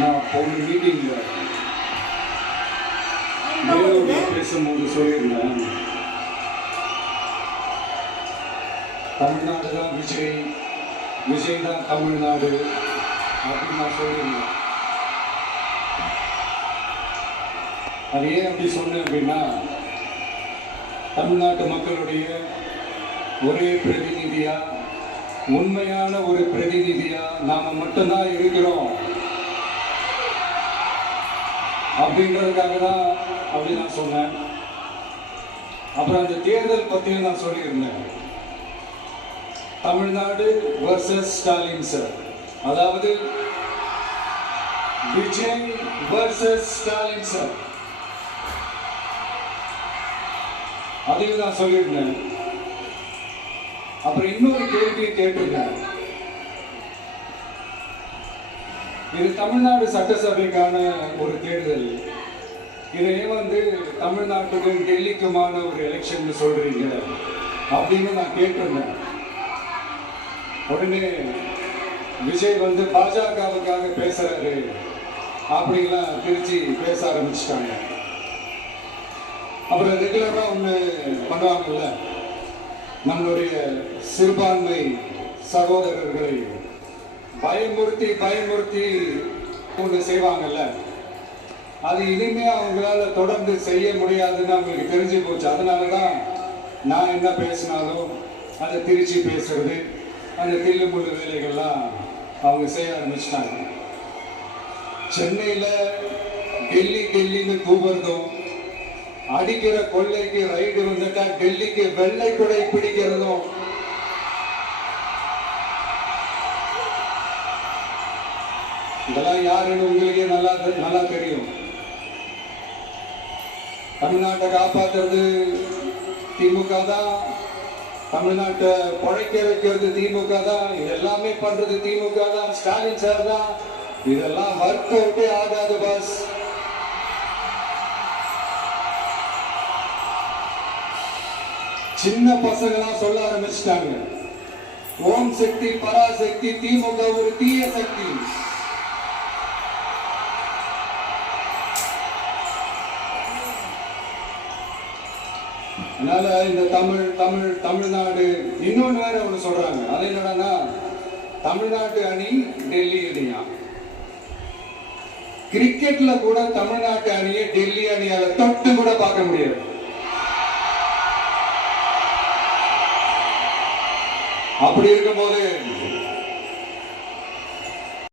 நான் போன மீட்டிங்ல பேசும்போது சொல்லியிருந்தேன், தமிழ்நாடு தான் விஜய், விஜய் தான் தமிழ்நாடு அப்படின்னு நான் சொல்லியிருந்தேன். அது ஏன் அப்படி சொன்னேன் அப்படின்னா, தமிழ்நாட்டு மக்களுடைய ஒரே பிரதிநிதியா, உண்மையான ஒரு பிரதிநிதியா நாம மட்டும்தான் இருக்கிறோம் அப்படின்றதுக்காக தான் அப்படி நான் சொன்னேன். அப்புறம் அந்த தேர்தல் பற்றியும் நான் சொல்லியிருந்தேன், தமிழ்நாடு வர்சஸ் ஸ்டாலின் சார், அதாவது விஜய் வர்சஸ் ஸ்டாலின் சார், அதையும் நான் சொல்லியிருந்தேன். அப்புறம் இன்னொரு கேள்வியை கேட்டிருந்தேன், இது தமிழ்நாடு சட்டசபைக்கான ஒரு தேர்தல், இதை தமிழ்நாட்டுக்கும் டெல்லிக்குமான ஒரு எலெக்ஷன் சொல்றீங்க அப்படின்னு நான் கேட்டிருந்தேன். உடனே விஜய் பாஜகவுக்காக பேசுறாரு அப்படின்லாம் திருச்சி பேச ஆரம்பிச்சிட்டாங்க. அப்புறம் ரெகுலரா ஒண்ணு பண்ணுவாங்கல்ல, நம்மளுடைய சிறுபான்மை சகோதரர்களை பயமுறுத்தி பயமுறுத்தி ஒன்று செய்வாங்கல்ல, அது இனிமே அவங்களால தொடர்ந்து செய்ய முடியாதுன்னு அவங்களுக்கு தெரிஞ்சு போச்சு. அதனாலதான் நான் என்ன பேசினாலும் அதை திருச்சி பேசுறது, அந்த தில்லுமுள்ளு வேலைகள்லாம் அவங்க செய்ய ஆரம்பிச்சிட்டாங்க. சென்னையில டெல்லி டெல்லின்னு கூப்பிடுறதும், அடிக்கிற கொள்ளைக்கு ரைடு வந்துட்டா டெல்லிக்கு வெள்ளை குடை பிடிக்கிறதும், இதெல்லாம் யாருன்னு உங்களுக்கே நல்லா தெரியும். தமிழ்நாட்டை காப்பாற்றுறது திமுக தான், தமிழ்நாட்டை பழைக்க வைக்கிறது திமுக தான், இதெல்லாமே பண்றது திமுக தான், ஸ்டாலின் சார் தான். இதெல்லாம் ஒர்க் அவுட்டே ஆகாது பாஸ். சின்ன பசங்களாம் சொல்ல ஆரம்பிச்சிட்டாங்க, ஓம் சக்தி பராசக்தி, திமுக ஒரு தீய சக்தி. அதனால இந்த தமிழ்நாடு இன்னொன்னு வேற ஒண்ணு சொல்றாங்க, அது என்னன்னா தமிழ்நாட்டு அணி டெல்லி அணியா. கிரிக்கெட்ல கூட தமிழ்நாட்டு அணியை டெல்லி அணியால தொட்டு கூட பார்க்க முடியாது. அப்படி இருக்கும்போது